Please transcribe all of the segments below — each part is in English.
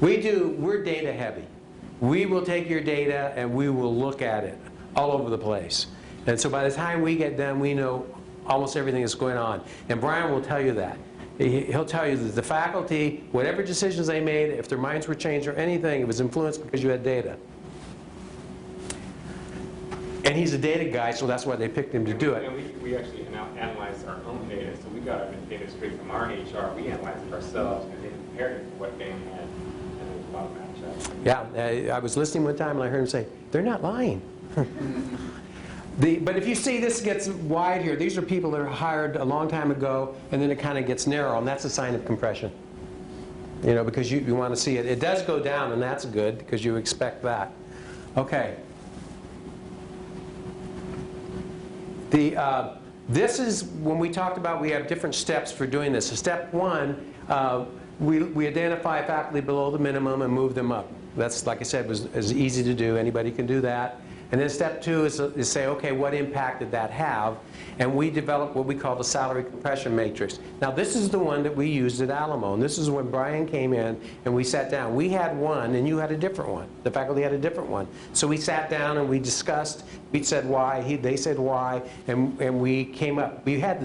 We're data heavy. We will take your data and we will look at it all over the place. And so by the time we get done, we know almost everything that's going on. And Brian will tell you that. He'll tell you that the faculty, whatever decisions they made, if their minds were changed or anything, it was influenced because you had data. And he's a data guy, so that's why they picked him to do it. And we actually analyzed our own data. So we got our data straight from our HR. We analyzed it ourselves and then compared it to what Dan had. And it was about a match up. Yeah, I was listening one time and I heard him say, they're not lying. But if you see this gets wide here, these are people that are hired a long time ago, and then it kind of gets narrow, and that's a sign of compression. You know, because you want to see it. It does go down, and that's good, because you expect that. Okay. This is when we talked about we have different steps for doing this. So step one, we identify faculty below the minimum and move them up. That's, like I said, is easy to do. Anybody can do that. And then step two is say, okay, what impact did that have? And we develop what we call the salary compression matrix. Now, this is the one that we used at Alamo. And this is when Brian came in and we sat down. We had one and you had a different one. The faculty had a different one. So we sat down and we discussed. We said why, they said why, and we came up. We had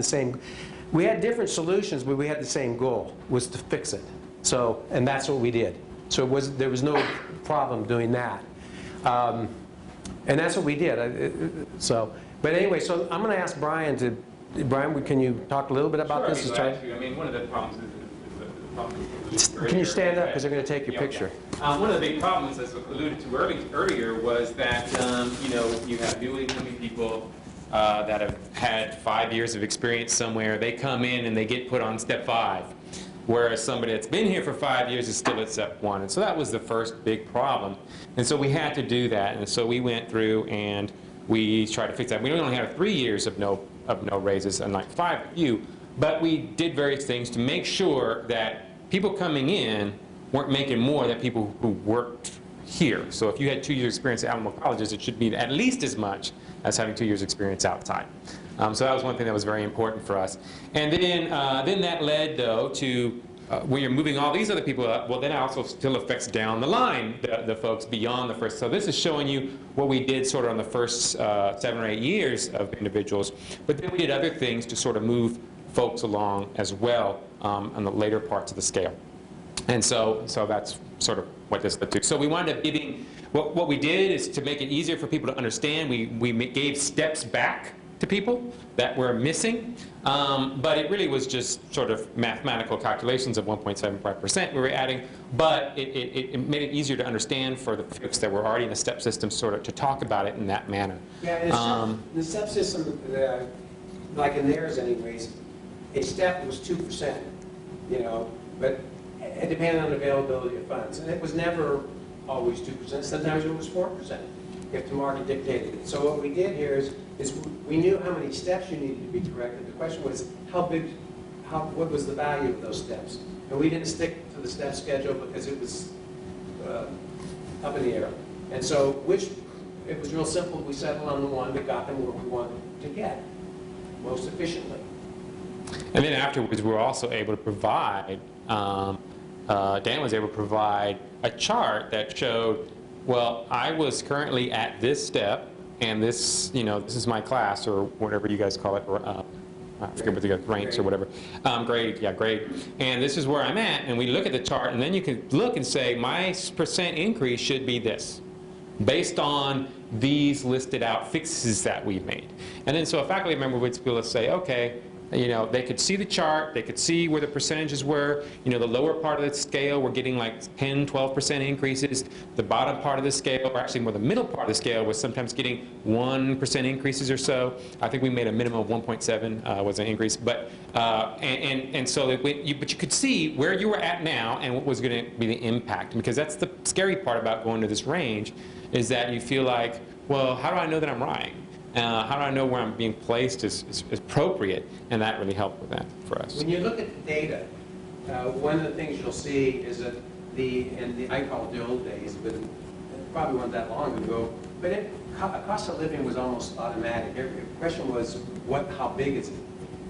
different solutions, but we had the same goal, was to fix it. So, and that's what we did. So there was no problem doing that. And that's what we did. But anyway, so I'm going to ask Brian to. Brian, can you talk a little bit about this? I mean, one of the problems is the problem. Can you stand up because they're going to take your picture? One of the big problems, as alluded to earlier, was that you have newly coming people that have had 5 years of experience somewhere. They come in and they get put on step 5. Whereas somebody that's been here for 5 years is still at step 1. And so that was the first big problem. And so we had to do that. And so we went through and we tried to fix that. We only had 3 years of no raises, unlike 5 of you. But we did various things to make sure that people coming in weren't making more than people who worked here. So if you had 2 years experience at Alamo colleges, it should be at least as much as having 2 years experience outside. So that was one thing that was very important for us. And then that led, though, to when you're moving all these other people up, well, then it also still affects down the line the folks beyond the first. So this is showing you what we did sort of on the first 7 or 8 years of individuals. But then we did other things to sort of move folks along as well on the later parts of the scale. And so that's sort of what this led to. So we wound up giving, what we did is to make it easier for people to understand, we gave steps back to people that were missing, but it really was just sort of mathematical calculations of 1.75% we were adding, but it made it easier to understand for the folks that were already in the step system sort of to talk about it in that manner. Yeah, and the step system, like in theirs anyways, a step was 2%, you know, but it depended on availability of funds, and it was never always 2%, sometimes it was 4%. If the market dictated it. So what we did here is we knew how many steps you needed to be corrected. The question was what was the value of those steps? And we didn't stick to the step schedule because it was up in the air. And so it was real simple. We settled on the one that got them where we wanted to get most efficiently. And then afterwards, we were also able to provide, Dan was able to provide a chart that showed, well, I was currently at this step, and this, this is my class, or whatever you guys call it, or I forget what the ranks or whatever, grade, yeah, grade. And this is where I'm at, and we look at the chart, and then you can look and say, my percent increase should be this, based on these listed out fixes that we've made. And then so a faculty member would be able to say, okay, they could see the chart, they could see where the percentages were. The lower part of the scale, we're getting like 10, 12% increases. The bottom part of the scale, or actually more the middle part of the scale, was sometimes getting 1% increases or so. I think we made a minimum of 1.7 was an increase. But but you could see where you were at now and what was going to be the impact. Because that's the scary part about going to this range, is that you feel like, well, how do I know that I'm right? How do I know where I'm being placed is appropriate? And that really helped with that for us. When you look at the data, one of the things you'll see is that I call it the old days, but it probably wasn't that long ago, but cost of living was almost automatic. The question was, how big is it?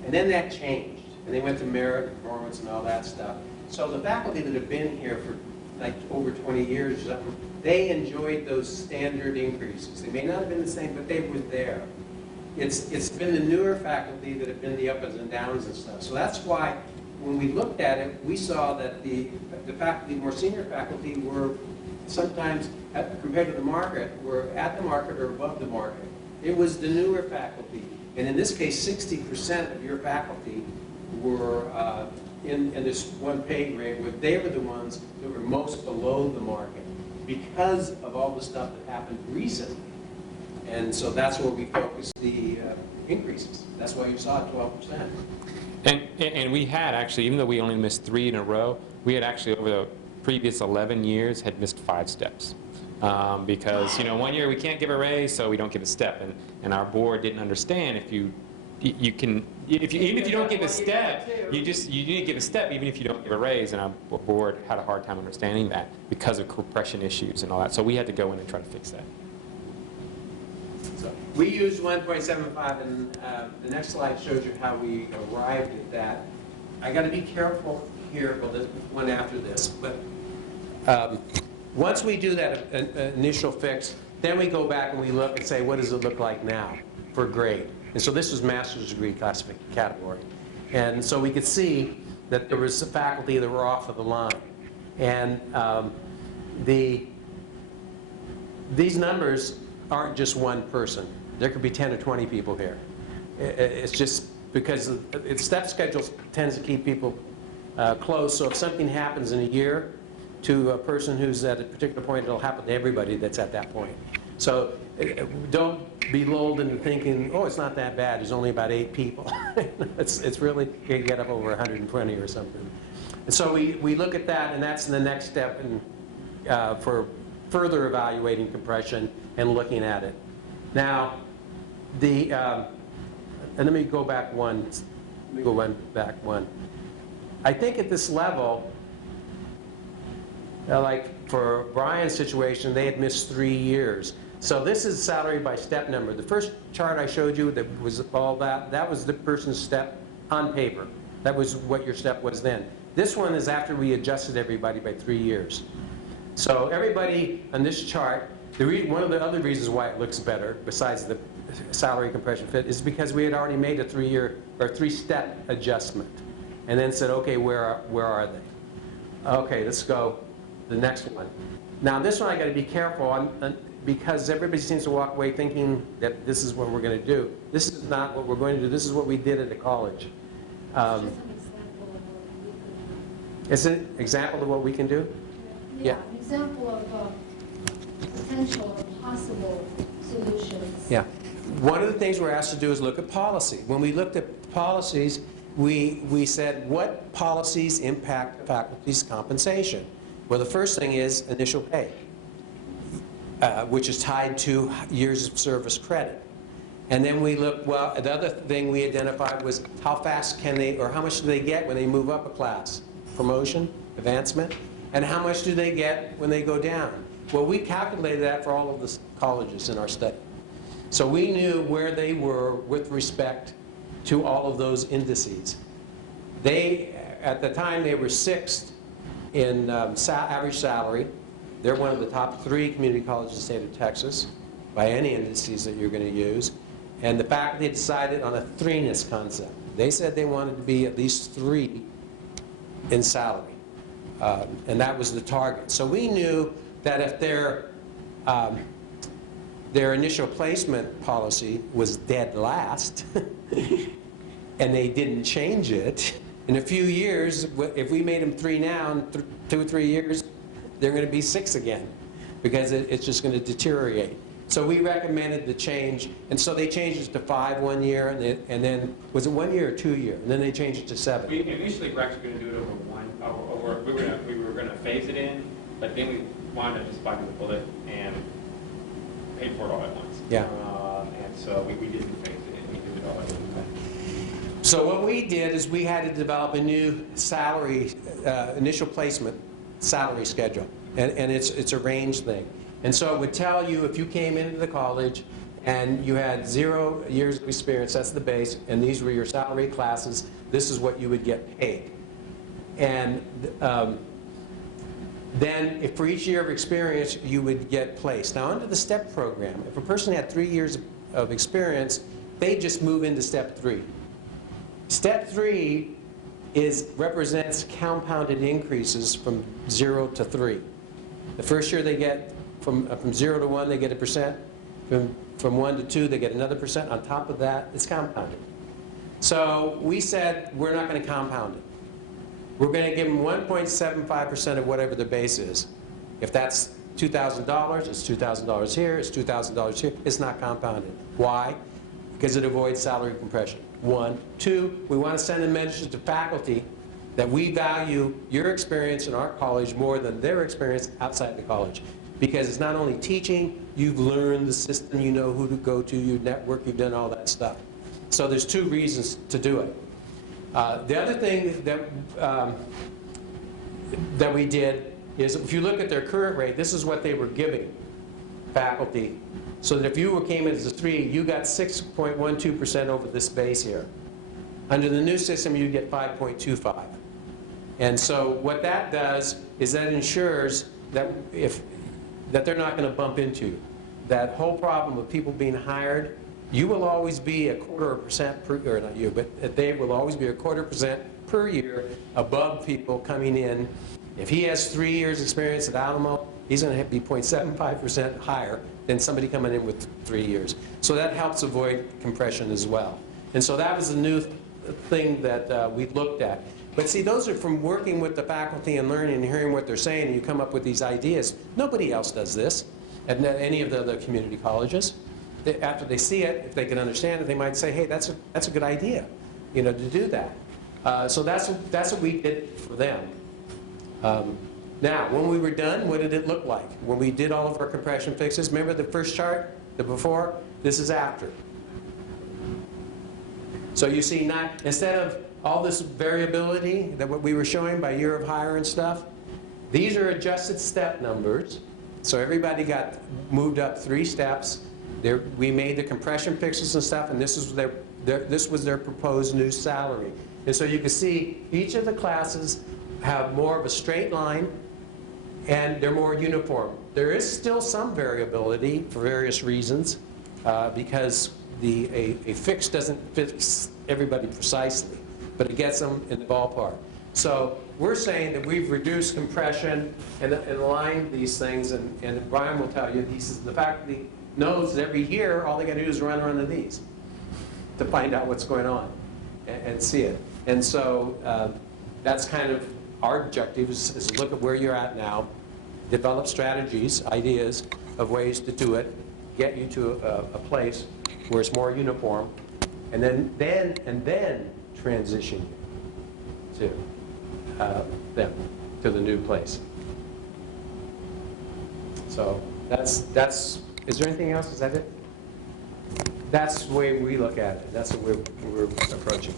And then that changed, and they went to merit, performance, and all that stuff. So the faculty that have been here for like over 20 years or something, they enjoyed those standard increases. They may not have been the same, but they were there. It's been the newer faculty that have been the ups and downs and stuff. So that's why when we looked at it, we saw that the faculty, more senior faculty, were sometimes, compared to the market, were at the market or above the market. It was the newer faculty. And in this case, 60% of your faculty were in this one pay grade, where they were the ones that were most below the market because of all the stuff that happened recently. And so that's where we focused the increases. That's why you saw 12%. And we had actually, even though we only missed 3 in a row, we had actually over the previous 11 years had missed 5 steps. Because, you know, one year we can't give a raise, so we don't give a step. And our board didn't understand even if you don't give a step, you need to give a step even if you don't give a raise. And our board had a hard time understanding that because of compression issues and all that. So we had to go in and try to fix that. So we used 1.75, and the next slide shows you how we arrived at that. I got to be careful here, well, there's one after this, but once we do that initial fix, then we go back and we look and say, what does it look like now for grade? And so this was master's degree classification category. And so we could see that there was some faculty that were off of the line. And these numbers aren't just one person. There could be 10 or 20 people here. It's just because step schedules tends to keep people close. So if something happens in a year to a person who's at a particular point, it'll happen to everybody that's at that point. So don't be lulled into thinking, oh, it's not that bad. There's only about 8 people. It's really, you get up over 120 or something. And so we look at that, and that's the next step for further evaluating compression and looking at it. Now, and let me go back one. Let me go back one. I think at this level, like for Brian's situation, they had missed 3 years. So this is salary by step number. The first chart I showed you that was all that was the person's step on paper. That was what your step was then. This one is after we adjusted everybody by 3 years. So everybody on this chart, one of the other reasons why it looks better, besides the salary compression fit, is because we had already made a 3-year or 3-step adjustment, and then said, okay, where are they? Okay, let's go the next one. Now this one I got to be careful because everybody seems to walk away thinking that this is what we're going to do. This is not what we're going to do. This is what we did at the college. It's an example of what we can do? Yeah, an example of potential or possible solutions. Yeah. One of the things we're asked to do is look at policy. When we looked at policies, we said, what policies impact faculty's compensation? Well, the first thing is initial pay, which is tied to years of service credit. And then we looked, well, the other thing we identified was how fast can they, or how much do they get when they move up a class? Promotion, advancement, and how much do they get when they go down? Well, we calculated that for all of the colleges in our study. So we knew where they were with respect to all of those indices. At the time, they were 6th in average salary. They're one of the top 3 community colleges in the state of Texas by any indices that you're going to use. And the faculty decided on a 3-ness concept. They said they wanted to be at least 3 in salary. And that was the target. So we knew that if their initial placement policy was dead last, and they didn't change it, in a few years, if we made them 3 now, in 2 or 3 years, they're going to be 6 again, because it's just going to deteriorate. So we recommended the change, and so they changed it to 5 one year, and then, was it 1 year or 2 year? And then they changed it to 7. We initially were actually going to do it we were going to phase it in, but then we wanted to just bite the bullet and pay for it all at once. Yeah. And so we didn't phase it in, we did it all at once. So what we did is we had to develop a new salary, initial placement salary schedule, and it's a range thing. And so it would tell you if you came into the college and you had 0 years of experience, that's the base, and these were your salary classes, this is what you would get paid. And then if for each year of experience, you would get placed. Now, under the STEP program, if a person had 3 years of experience, they just move into step 3. Step 3 represents compounded increases from 0 to 3. The first year they get, from 0 to 1, they get 1%. From 1 to 2, they get another percent. On top of that, it's compounded. So we said, we're not going to compound it. We're going to give them 1.75% of whatever the base is. If that's $2,000, it's $2,000 here, it's $2,000 here. It's not compounded. Why? Because it avoids salary compression. 1. 2, we want to send a message to faculty that we value your experience in our college more than their experience outside the college. Because it's not only teaching, you've learned the system, you know who to go to, you network, you've done all that stuff. So there's 2 reasons to do it. The other thing that we did is, if you look at their current rate, this is what they were giving faculty. So that if you came in as a 3, you got 6.12% over this base here. Under the new system, you get 5.25. And so what that does is that ensures that that they're not going to bump into you. That whole problem of people being hired, you will always be 1/4% per, or not you, but they will always be 1/4% per year above people coming in. If he has 3 years experience at Alamo, he's going to be 0.75% higher than somebody coming in with 3 years. So that helps avoid compression as well. And so that was the new thing that we looked at. But see, those are from working with the faculty and learning and hearing what they're saying, and you come up with these ideas. Nobody else does this at any of the other community colleges. After they see it, if they can understand it, they might say, hey, that's a good idea, you know, to do that. So that's what we did for them. Now, when we were done, what did it look like? When we did all of our compression fixes, remember the first chart, the before? This is after. So you see, instead of all this variability that what we were showing by year of hire and stuff, these are adjusted step numbers. So everybody got moved up 3 steps. We made the compression fixes and stuff, and this was their proposed new salary. And so you can see each of the classes have more of a straight line, and they're more uniform. There is still some variability for various reasons, because a fix doesn't fit everybody precisely, but it gets them in the ballpark. So we're saying that we've reduced compression and aligned these things, and Brian will tell you, the faculty knows that every year all they got to do is run to these to find out what's going on and see it. And so that's kind of our objective, is look at where you're at now, develop strategies, ideas of ways to do it, get you to a place where it's more uniform, and then transition you to the new place. So that's. Is there anything else? Is that it? That's the way we look at it. That's the way we're approaching.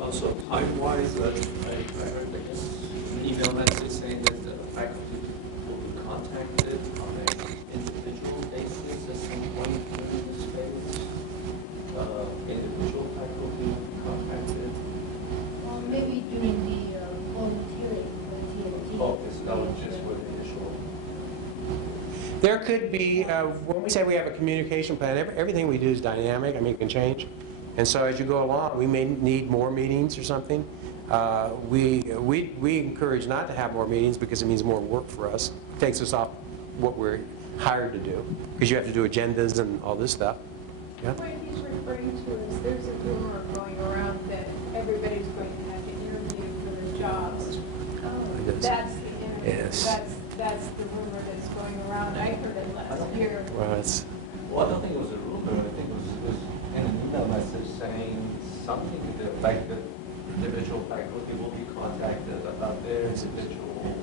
Also, time-wise, I heard an email message saying that the faculty will be contacted on an individual basis at some point during this phase. Individual faculty will be contacted. Well, maybe during the volunteering. Oh, it's not just for the initial. There could be, when we say we have a communication plan, everything we do is dynamic. I mean, it can change. And so as you go along, we may need more meetings or something. We encourage not to have more meetings because it means more work for us. It takes us off what we're hired to do, because you have to do agendas and all this stuff. Yeah? What he's referring to is there's a rumor going around that everybody's going to have to interview for their jobs. That's the interview. Yes. That's the rumor that's going around. I heard it last year. Well, it's, Well, I don't think it was a rumor. I think it was in an email message saying something to the effect that individual faculty will be contacted about their individual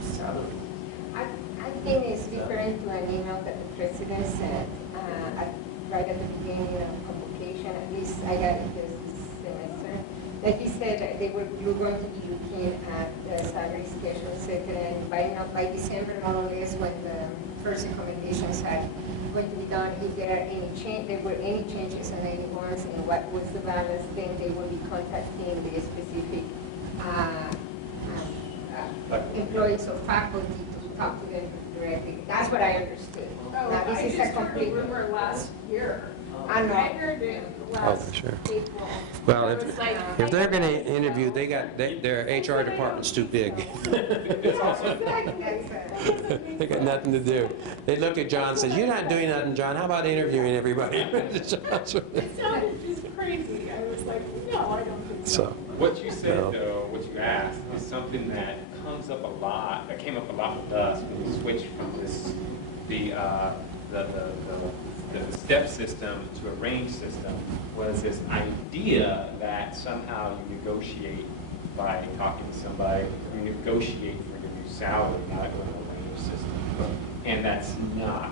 salary. I think it's different to an email that the president sent right at the beginning of publication. At least I got it this semester. That he said that you were going to be looking at the salary schedule, etc. And by December, more or less, when the first recommendations are going to be done, if there are any changes and any ones and what was the balance, then they will be contacting the specific employees or faculty to talk to them directly. That's what I understood. Oh, Now, this I is a just heard a complete. rumor last year. I know. I heard it last for sure. April. Well, It was like, if they're going to interview, their HR department's too big. They got nothing to do. They look at John and says, "You're not doing nothing, John. How about interviewing everybody?" it sounded just crazy. I was like, no, I don't think so. So, What you said, No. though, what you asked, is something that comes up a lot, that came up a lot with us when we switched from the step system to a range system, was this idea that somehow you negotiate by talking to somebody, you negotiate for your new salary, not going to a range system. And that's not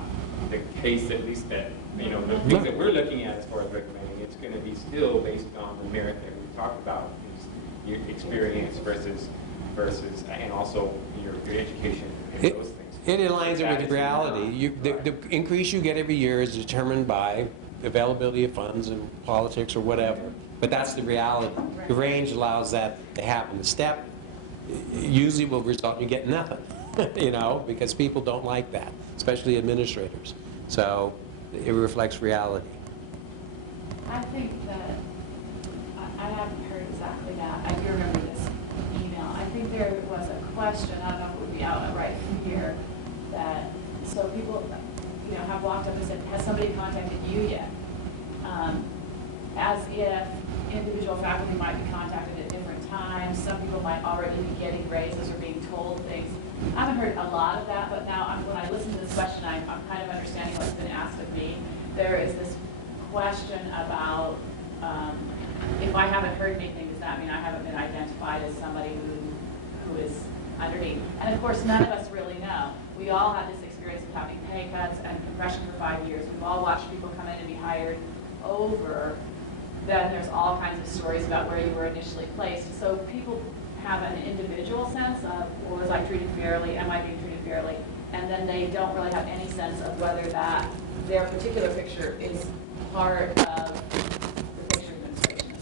the case, at least that, you know, the things that we're looking at as far as recommending, it's going to be still based on the merit that we talked about, is your experience versus, and also your education and those things. it aligns it with reality. The increase you get every year is determined by availability of funds and politics or whatever. But that's the reality. The range allows that to happen. The step usually will result in you getting nothing, you know, because people don't like that, especially administrators. So it reflects reality. I think that, I haven't heard exactly that. I do remember this email. I think there was a question, I don't know if it would be out right here, that, so people, you know, have walked up and said, has somebody contacted you yet? As if individual faculty might be contacted at different times. Some people might already be getting raises or being told things. I haven't heard a lot of that, but now when I listen to this question, I'm kind of understanding what's been asked of me. There is this question about if I haven't heard anything, does that mean I haven't been identified as somebody who is under me? And of course, none of us really know. We all had this experience of having pay cuts and compression for 5 years. We've all watched people come in and be hired over. Then there's all kinds of stories about where you were initially placed. So people have an individual sense of, well, was I treated fairly? Am I being treated fairly? And then they don't really have any sense of whether that their particular picture is part of the picture of administration.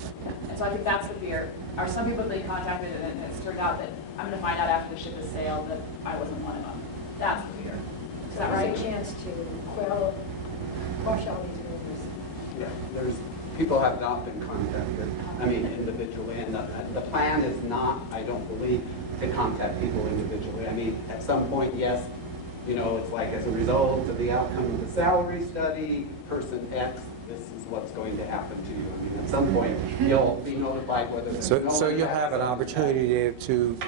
And so I think that's the fear. Are some people being contacted and it's turned out that I'm going to find out after the ship has sailed that I wasn't one of them? That's the fear. Is that right? There's a chance to quash all these rumors. Yeah, people have not been contacted, I mean, individually, and the plan is not, I don't believe, to contact people individually. I mean, at some point, yes, you know, it's like as a result of the outcome of the salary study, person X, this is what's going to happen to you. I mean, at some point, you'll be notified whether there's no So you'll impact. have an opportunity to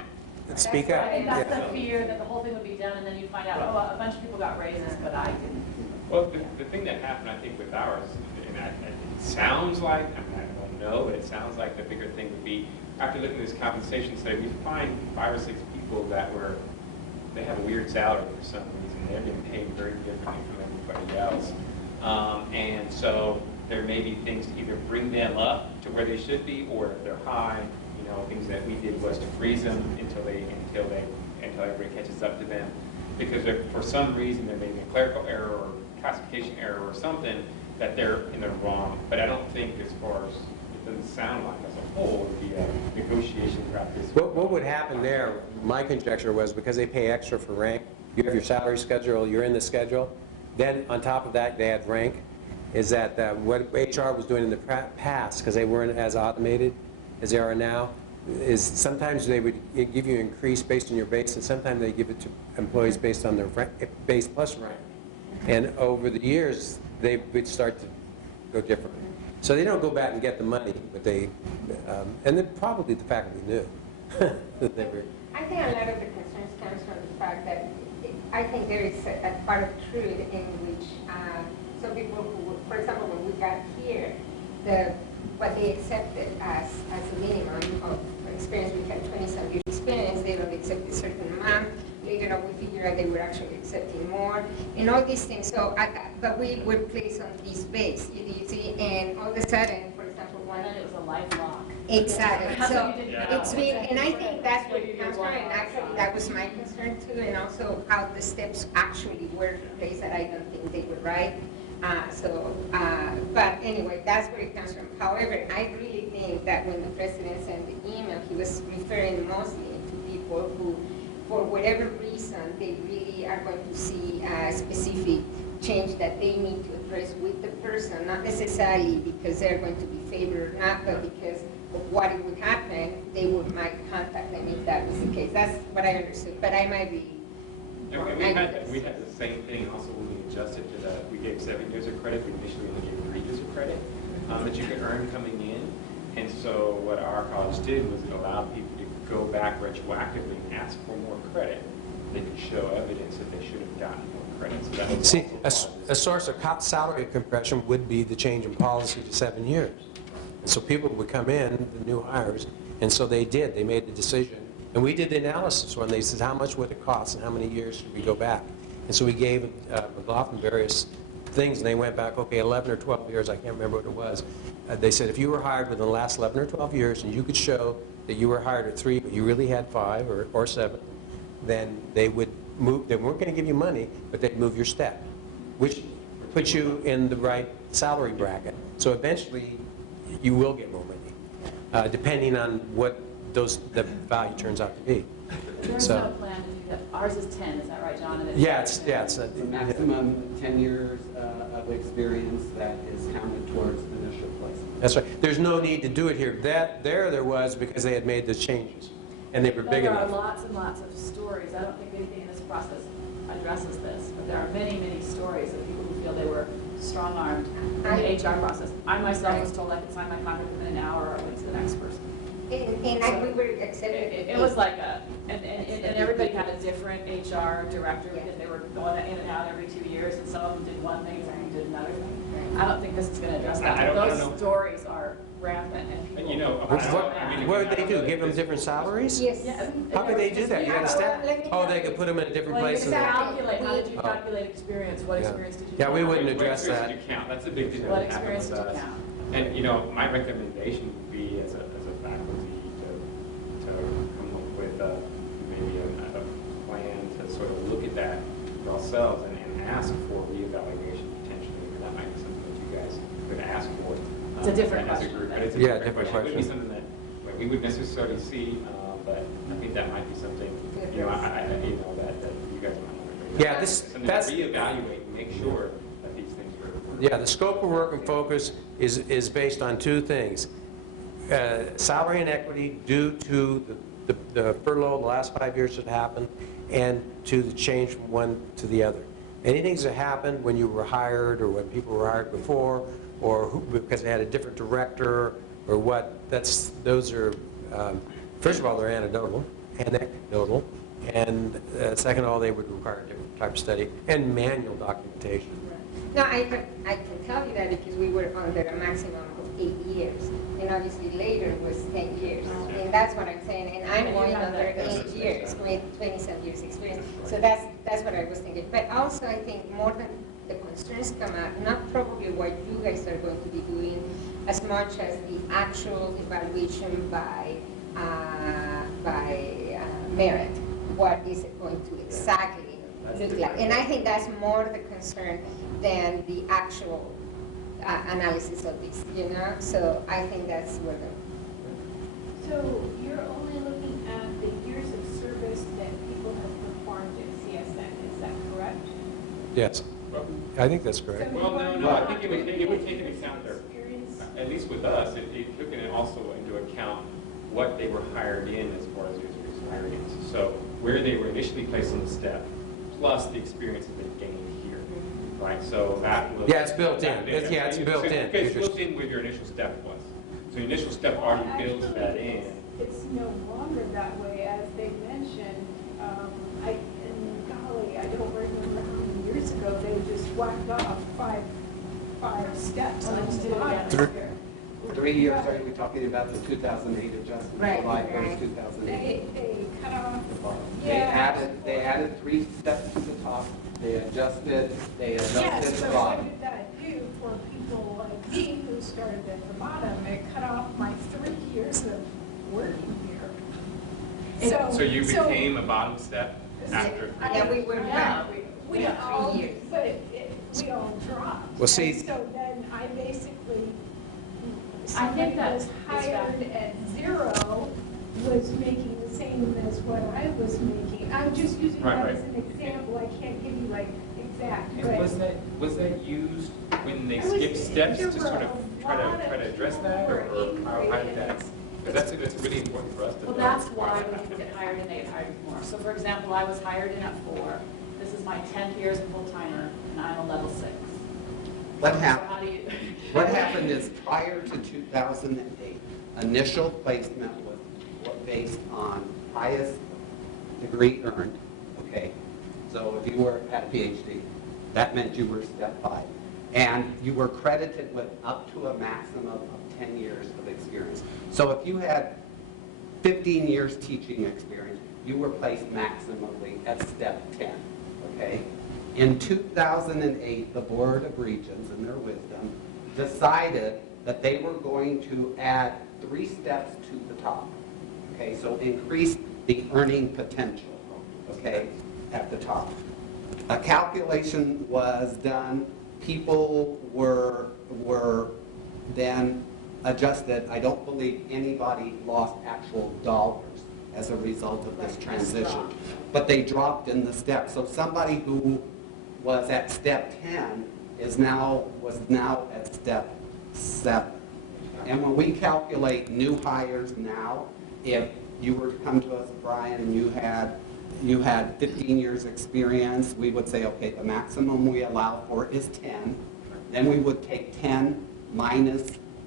speak up. I think that's Yeah. the fear, that the whole thing would be done and then you'd find out, oh, a bunch of people got raises, but I didn't. Well, the thing that happened, I think, with ours, and it sounds like, I mean, I don't know, but it sounds like the bigger thing would be, after looking at this compensation study, we find 5 or 6 people that they have a weird salary for some reason. They're getting paid very differently from everybody else. And so there may be things to either bring them up to where they should be, or if they're high, you know, things that we did was to freeze them until everybody catches up to them. Because for some reason there may be a clerical error or classification error or something that they're in the wrong. But I don't think, as far as it doesn't sound like as a whole, would be a negotiation throughout this. What would happen there, my conjecture was, because they pay extra for rank, you have your salary schedule, you're in the schedule, then on top of that they add rank, is that what HR was doing in the past, because they weren't as automated as they are now, is sometimes they would give you an increase based on your base, and sometimes they give it to employees based on their base plus rank. And over the years, they would start to go differently. So they don't go back and get the money, but they, and then probably the faculty knew that they were. I think a lot of the concerns comes from the fact that I think there is a part of truth in which some people who, for example, when we got here, what they accepted as a minimum of experience, we had 20-some years experience, they don't accept a certain amount. Later on, we figured out they were actually accepting more, and all these things. So, but we were placed on this base, you see, and all of a sudden, for example, one. And it was a lifelong. Exactly. That's So what you didn't know. it's been, and I think that's where it comes from, and actually that was my concern too, and also how the steps actually were placed, that I don't think they were right. But anyway, that's where it comes from. However, I really think that when the president sent the email, he was referring mostly to people who for whatever reason, they really are going to see a specific change that they need to address with the person, not necessarily because they're going to be favored or not, but because of what it would happen, they might contact them if that was the case. That's what I understood, but I might be. And we had the same thing also when we adjusted to the, we gave 7 years of credit, we initially only gave 3 years of credit that you could earn coming in. And so what our college did was it allowed people to go back retroactively and ask for more credit. They could show evidence that they should have gotten more credit. So that was See, also a source of salary compression would be the change in policy to 7 years. And so people would come in, the new hires, and so they did. They made the decision. And we did the analysis when they said, how much would it cost and how many years should we go back? And so we gave McLaughlin various things, and they went back, okay, 11 or 12 years, I can't remember what it was. They said if you were hired within the last 11 or 12 years and you could show that you were hired at 3, but you really had 5 or 7, then they would move, they weren't going to give you money, but they'd move your step, which puts you in the right salary bracket. So eventually, you will get more money, depending on what the value turns out to be. There's So- no plan to do that. Ours is 10, is that right, John? And Yeah, it's The maximum 10 years of experience that is counted towards initial placement. That's right. There's no need to do it here. There was because they had made the changes, and they were big There are enough. lots and lots of stories. I don't think anything in this process addresses this, but there are many, many stories of people who feel they were strong-armed in the HR process. I myself was told I could sign my contract within an hour or went to the next person. We were accepted. It was like and everybody had a different HR director because they were going in and out every 2 years, and some of them did one thing, some of them did another thing. I don't think this is going to address that. I don't Those know. stories are rampant, and people. You know, What did they do? Give them different salaries? Yes. Yeah. How could they do that? You got to step. Oh, they could put them in different Well, you places. can calculate, how did you Oh. calculate experience? What Yeah. experience did you Yeah, we have? wouldn't What address experience that. did you count? That's a big thing that What would happen experience with did you us. count? And, you know, my recommendation would be as a faculty to come up with maybe a plan to sort of look at that for ourselves and ask for reevaluation potentially. And that might be something that you guys could ask for. It's a different as question. group, but it's a Yeah, different different question. It would be question. something that we wouldn't necessarily see, but I think that might be something, you know, that you guys might want to. Yeah, that's. Reevaluate and make sure that these things are. Yeah, the scope of work and focus is based on 2 things. Salary and equity due to the furlough, the last 5 years that happened, and to the change from one to the other. Anything that happened when you were hired or when people were hired before, or because they had a different director or what, those are, first of all, they're anecdotal, and second of all, they would require a different type of study and manual documentation. No, I can tell you that because we were under a maximum of 8 years, and obviously later was 10 years, and that's what I'm saying. And I'm going under 8 years with 27 years experience, so that's what I was thinking. But also, I think more than the concerns come out, not probably what you guys are going to be doing, as much as the actual evaluation by merit. What is it going to exactly look like? And I think that's more the concern than the actual analysis of this, you know? So I think that's where the... So you're only looking at the years of service that people have performed at CSN, is that correct? Yes, I think that's correct. Well, no, I think it would take into account their, Experience? at least with us, it took also into account what they were hired in as far as their experience. So where they were initially placed on the step, plus the experience that they gained here, right? So that was... Yeah, it's built in. It's built in. It's built in with your initial step was. So your initial step already builds that in. It's no longer that way, as they mentioned. And golly, I don't remember how many years ago, they just whacked off five steps. Oh, they just did it again. Three- 3 years, are we talking about the 2008 adjustment, Right, July right. 1st, 2008? They cut off, They added 3 steps to the top, they adjusted yes, the but what bottom. did that do for people like me who started at the bottom? It cut off my 3 years of working here. So you became a bottom step after. Yeah, we were Yeah. We Yeah, all, 3 years. but we all dropped. Well, see- And so then I basically, I think somebody that was is hired valid. at 0, was making the same same as what I was making. I'm just using Right, that right. as an example. I can't give you like exact, And but. was that used when they I was- skipped steps there to sort of were a try lot to of address people that, who or were how did that? angry. Because that's really important for us to know. Well, that's why that when people happened. get hired in, they get hired more. So for example, I was hired in at 4. This is my 10th year as a full-timer, and I'm a level 6. What So happened? how do you? What happened is prior to 2008, initial placement was based on highest degree earned, okay? So if you were at a PhD, that meant you were step 5. And you were credited with up to a maximum of 10 years of experience. So if you had 15 years teaching experience, you were placed maximally at step 10, okay? In 2008, the Board of Regents, in their wisdom, decided that they were going to add 3 steps to the top, okay? So increase the earning potential, okay, at the top. A calculation was done. People were then adjusted. I don't believe anybody lost actual dollars as a result of this transition. But they dropped in the steps. So somebody who was at step 10 was now at step 7. And when we calculate new hires now, if you were to come to us, Brian, and you had 15 years experience, we would say, okay, the maximum we allow for is 10. Then we would take 10 minus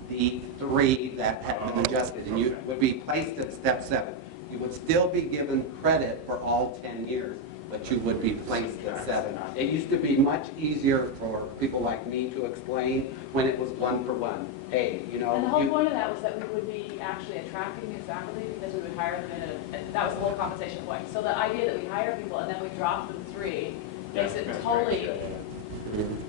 the 3 that had been adjusted, and you would be placed at step 7. You would still be given credit for all 10 years, but you would be placed at 7. It used to be much easier for people like me to explain when it was 1 for 1. Hey, you know. And the whole point of that was that we would be actually attracting new faculty because we would hire them that was the whole compensation point. So the idea that we hire people and then we drop them 3 makes it totally.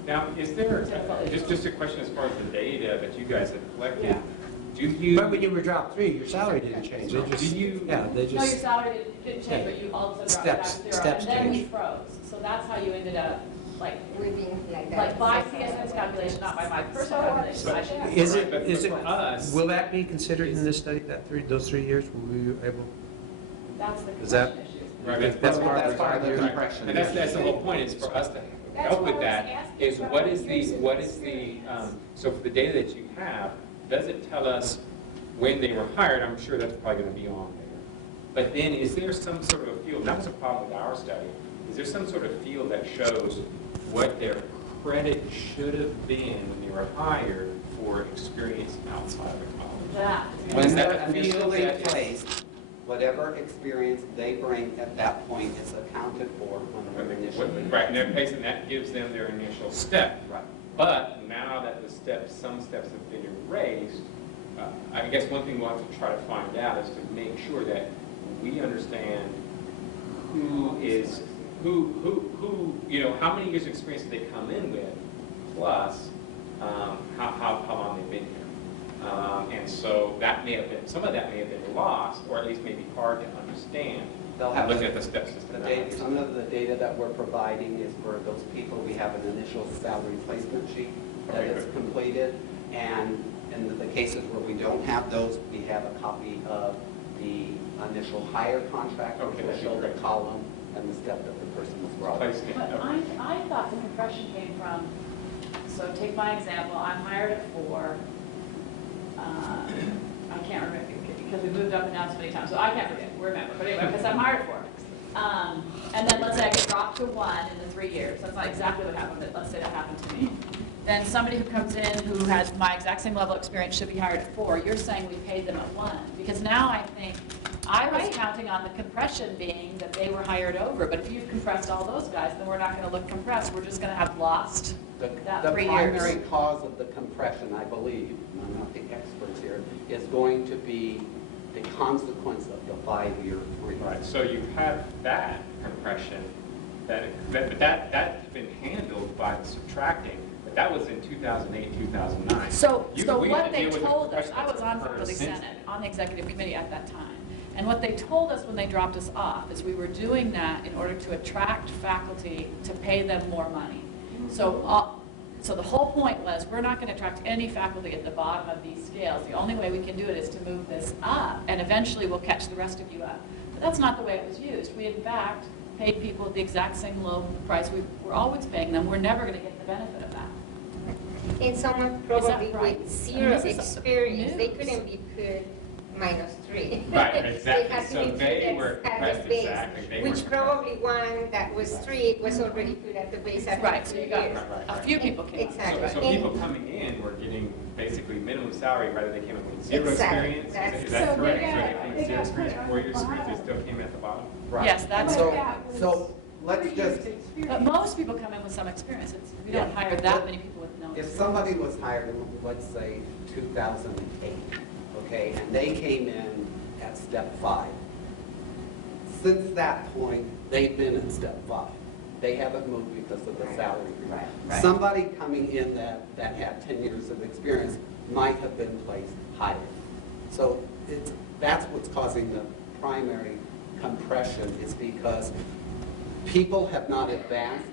Now, is there, just a question as far as the data that you guys have collected, do you? But when you were dropped 3, your salary didn't change. They Do just, you? yeah, they No, your just, salary didn't change, but you all of a sudden dropped Steps- back to 0. steps And then we change. froze. So that's how you ended up, like, We've been like that. like by CSN's calculation, not by my personal calculation. I should. is Right, but it, for us, will that be considered in this study, those 3 years? Will we be able? That's the Is that- compression issue. right, That's That's part of the right. compression. And that's the whole point, is for us to help with that, is what is the, so for the data that you have, does it tell us when they were hired? I'm sure that's probably going to be on there. But then is there some sort of a field, and that was a problem with our study, is there some sort of field that shows what their credit should have been when they were hired for experience outside of college? That. When Is that they're a field initially that is- placed, whatever experience they bring at that point is accounted for when they're initially. Right, and they're placed, and that gives them their initial step. Right. But now that some steps have been erased, I guess one thing we'll have to try to find out is to make sure that we understand who, you know, how many years of experience they come in with, plus how long they've been here. And so that may have been, some of that may have been lost, or at least may be hard to understand. They'll have Looking at the step system. The data, some of the data that we're providing is for those people, we have an initial salary placement sheet that Okay, is good. completed. And in the cases where we don't have those, we have a copy of the initial hire contract, which Okay, will that'd be show the great. column and the step that the person was brought in. Placed in. But I thought the compression came from, so take my example, I'm hired at 4. I can't remember, because we moved up and down so many times, so I can't remember, but anyway, because I'm hired at 4. And then let's say I get dropped to 1 in the 3 years, that's not exactly what happened, but let's say that happened to me. Then somebody who comes in who has my exact same level of experience should be hired at 4. You're saying we paid them at 1, because now I think, I was counting on the compression being that they were hired over, but if you've compressed all those guys, then we're not going to look compressed, we're just going to have lost that The 3 primary years. cause of the compression, I believe, and I'm not the expert here, is going to be the consequence of the 5-year freeze. Right, so you have that compression, that's been handled by the subtracting, but that was in 2008, 2009. So We what had to they deal with the told us, compression I was that's on occurred the since Senate, on the executive committee at that time. And what they told us when they dropped us off is we were doing that in order to attract faculty to pay them more money. So the whole point was, we're not going to attract any faculty at the bottom of these scales. The only way we can do it is to move this up, and eventually we'll catch the rest of you up. The that's not the way it was used. We in fact paid people the exact same low price we were always paying them. We're never going to get the benefit of that. And someone Is probably that right? with I zero mean, this is experience, they news. couldn't be put -3. Right, They exactly. had to So be put they were at compressed, the base, exactly. They which were probably one that was 3 was already put at the base after Right, so 2 you got years. a few people came up. Exactly. So people coming in were getting basically minimum salary, whether they came in with zero Exactly. experience. That's- Is that So correct? they So got- they came they with zero got experience, put on 4 years the experience, they bottom. still came at the bottom? Right. Yes, that's So- that was So, let's just, previous experience. But most people come in with some experience. We don't Yeah. hire that many people with no if experience. somebody was hired in, let's say, 2008, okay, and they came in at step 5, since that point, they've been at step 5. They haven't moved because of the salary. Right, right. Somebody coming in that had 10 years of experience might have been placed higher. So that's what's causing the primary compression, is because people have not advanced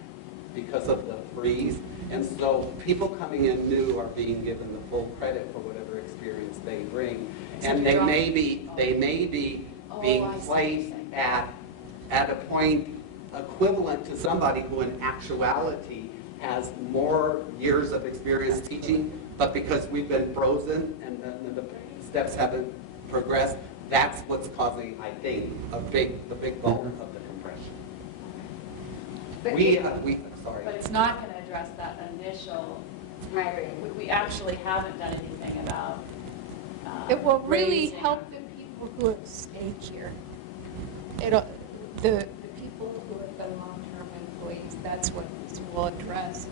because of the freeze. And so people coming in new are being given the full credit for whatever experience they bring. And they may be being I see what placed you're saying. at a point equivalent to somebody who in actuality has more years of experience teaching, but because we've been frozen and the steps haven't progressed, that's what's causing, I think, the big bulk of the compression. But Sorry. But it's not going to address that initial hiring. We actually haven't done anything about It will really raising- help the people who have stayed here. It'll, the people who have been long-term employees, that's what this will address.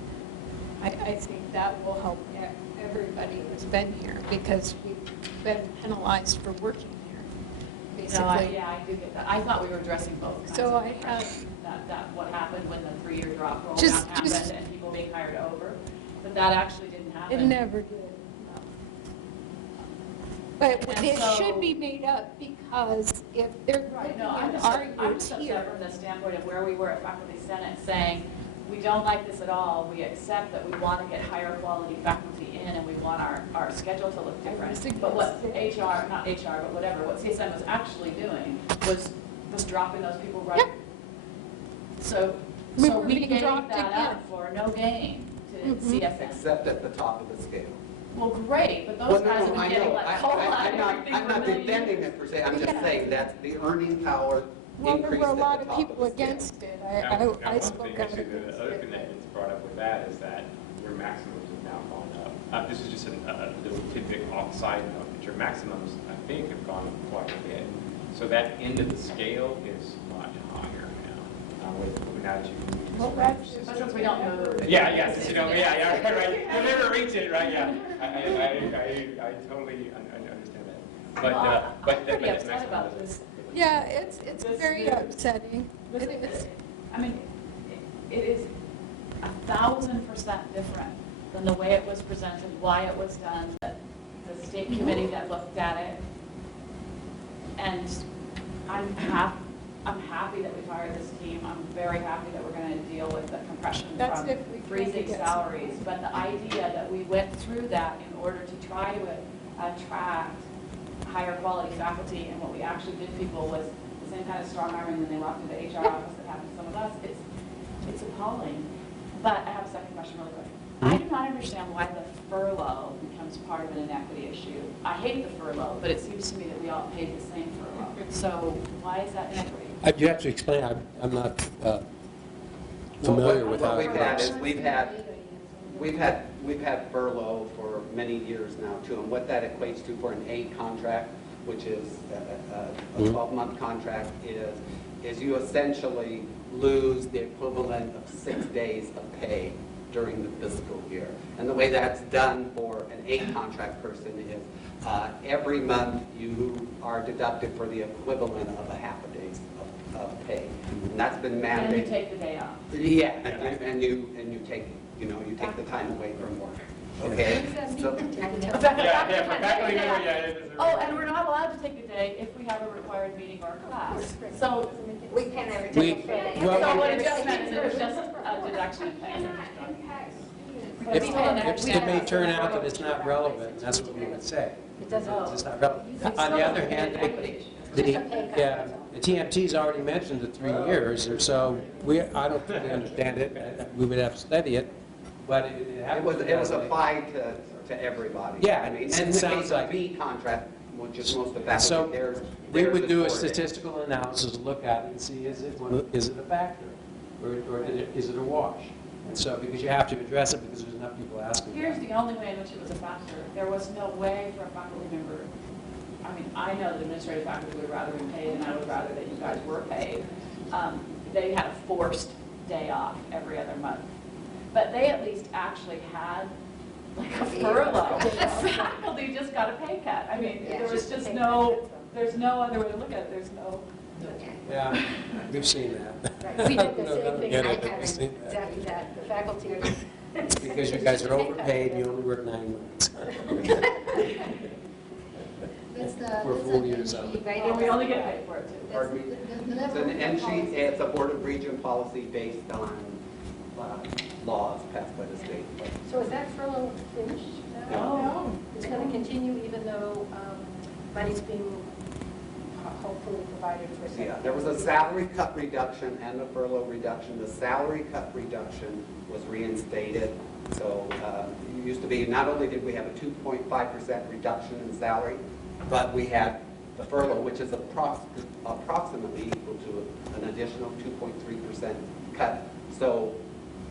I think that will help everybody who's been here, because we've been penalized for working here, No, basically. yeah, I do get that. I thought we were addressing both kinds So of I have- compression. That what happened when the 3-year drop roll Just- happened just- and people being hired over, but that actually didn't It happen. never did. But And it so- should be made up, because if they're Right, looking no, I'm at just, our I'm years just here. upset from the standpoint of where we were at Faculty Senate saying, we don't like this at all. We accept that we want to get higher quality faculty in and we want our schedule to look different. But what HR, not HR, but whatever, what CSN was actually doing was dropping those people right. Yep. So We were we being gave dropped that again. up for no gain to Mhm. CSN. Except at the top of the scale. Well, great, but Well, those no, guys have no, been I getting know. like COLA and everything I'm for a not million defending years. it per se, I'm just Yeah. saying that the earning power Well, there increased were a at the lot of top people the scale. against it. Now, I one spoke thing, out actually, against the other thing it. that gets brought up with that is that your maximums have now gone up. This is just a little tidbit off side note, that your maximums, I think, have gone up quite a bit. So that end of the scale is much higher now, now that you move to Well, some that's- other But systems. since we don't know. Yeah, since you don't, yeah, right. You'll never reach it, right, yeah. I totally understand that. Well, I'm But pretty that's upset maximum. about this. Yeah, it's This very is- upsetting. It's, I mean, it is 1,000% different than the way it was presented, why it was done, the state committee that looked at it. And I'm happy that we've hired this team. I'm very happy that we're going to deal with the compression That's from if we can freezing get salaries. But the idea that we went through that in order to try to attract higher quality faculty, and what we actually did people was the same kind of strong arming when they walked into the HR office that happened to some of us. It's appalling. But I have a second question really quick. I do not understand why the furlough becomes part of an inequity issue. I hate the furlough, but it seems to me that we all paid the same furlough. So why is that inequity? You have to explain, I'm not familiar with how What it we've had works. is, we've had furlough for many years now too, and what that equates to for an aid contract, which is a 12-month contract, is you essentially lose the equivalent of 6 days of pay during the fiscal year. And the way that's done for an aid contract person is every month you are deducted for the equivalent of a half a day's of pay. And that's been And you mandated. take the day off. Yeah, and you take, you take the time away from work, okay? So- Yeah, for faculty member, yeah. it is a- Oh, and we're not allowed to take a day if we have a required meeting or a class. So, We can never We- take a credit. well, so what it just meant is it was just a deduction in pay. But If- people don't understand It may that. turn out that it's not relevant, and that's what we would say. It doesn't. It's not relevant. On the other hand, Equity issue. the, yeah, The TMT's already mentioned the 3 years, or so I don't fully understand it. We would have to study it, but It was applied to everybody. Yeah, I mean, it in the sounds case like- of B contract, which is most of that, So there's. we would do a for it. statistical analysis, look at it and see, is it a factor? Or is it a wash? And so, because you have to address it because there's enough people asking. about Here's it. the only way in which it was a factor. There was no way for a faculty member, I mean, I know that administrative faculty would rather be paid, and I would rather that you guys were paid. They had a forced day off every other month. But they at least actually had like a furlough. Faculty just got a pay cut. I mean, there was just there's no other way to look at it. There's no. Yeah, we've seen that. We did the same thing. Get I it, we've haven't seen that. done that. The faculty are. It's because you guys are overpaid and you only work 9 months. That's the. We're that's 4 the years NG. out. Well, we only get paid for it too. That's Pardon me? the It's level an of NG, policy. it's a Board of Region policy based on laws passed by the state. So is that furlough finished now? No. It's going to continue even though money's being hopefully provided for. Yeah, there was a salary cut reduction and a furlough reduction. The salary cut reduction was reinstated. So it used to be, not only did we have a 2.5% reduction in salary, but we had the furlough, which is approximately equal to an additional 2.3% cut. So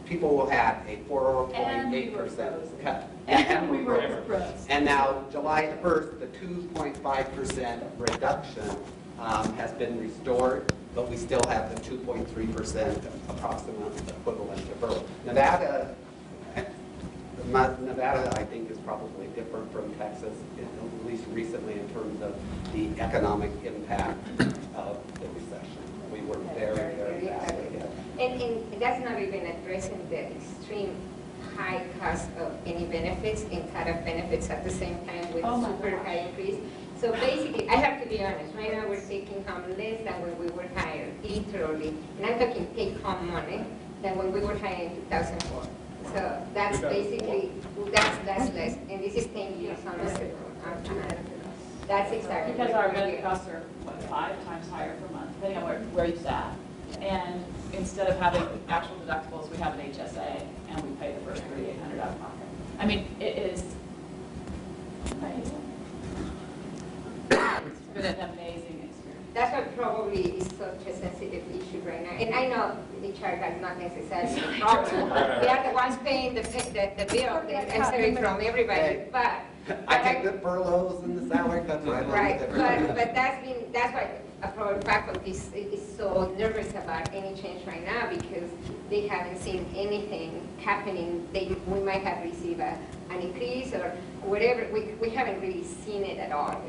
people will have a 4.8% cut. And we were frozen. And now, July 1st, the 2.5% reduction has been restored, but we still have the 2.3% approximate equivalent to furlough. Nevada, I think, is probably different from Texas, at least recently, in terms of the economic impact of the recession. We were very badly hit. And that's not even addressing the extreme high cost of any benefits and cut of benefits at the same time with Oh my super gosh. high increase. So basically, I have to be honest, right now we're taking home less than when we were hired, literally. And I'm talking take home money than when we were hired in 2004. So that's basically, that's less. And this is 10 years almost ago. That's exactly. Because what our we're benefit doing. costs are, what, 5 times higher per month, depending on where you sat. And instead of having actual deductibles, we have an HSA, and we pay the first $3,800 out of pocket. I mean, it is amazing. It's been an amazing experience. That's what probably is such a sensitive issue right now. And I know HR has not necessarily a problem. We are the ones paying the bill, necessarily from everybody, but. I take the furloughs and the salary cuts. Right, but that's why our faculty is so nervous about any change right now, because they haven't seen anything happening. We might have received an increase or whatever. We haven't really seen it at all.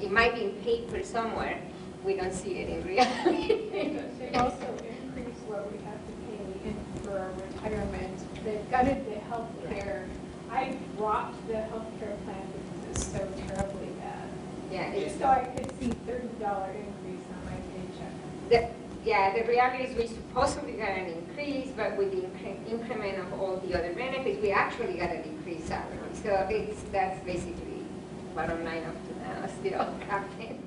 It might be in paper somewhere. We don't see it in reality. They also increased what we have to pay in for our retirement. They've gutted the health care. I dropped the health care plan because it's so terribly bad. Yeah, Just so I could see $30 increase on my paycheck. the reality is we supposedly got an increase, but with the increment of all the other benefits, we actually got a decreased salary. So that's basically bottom line up to now, still happening.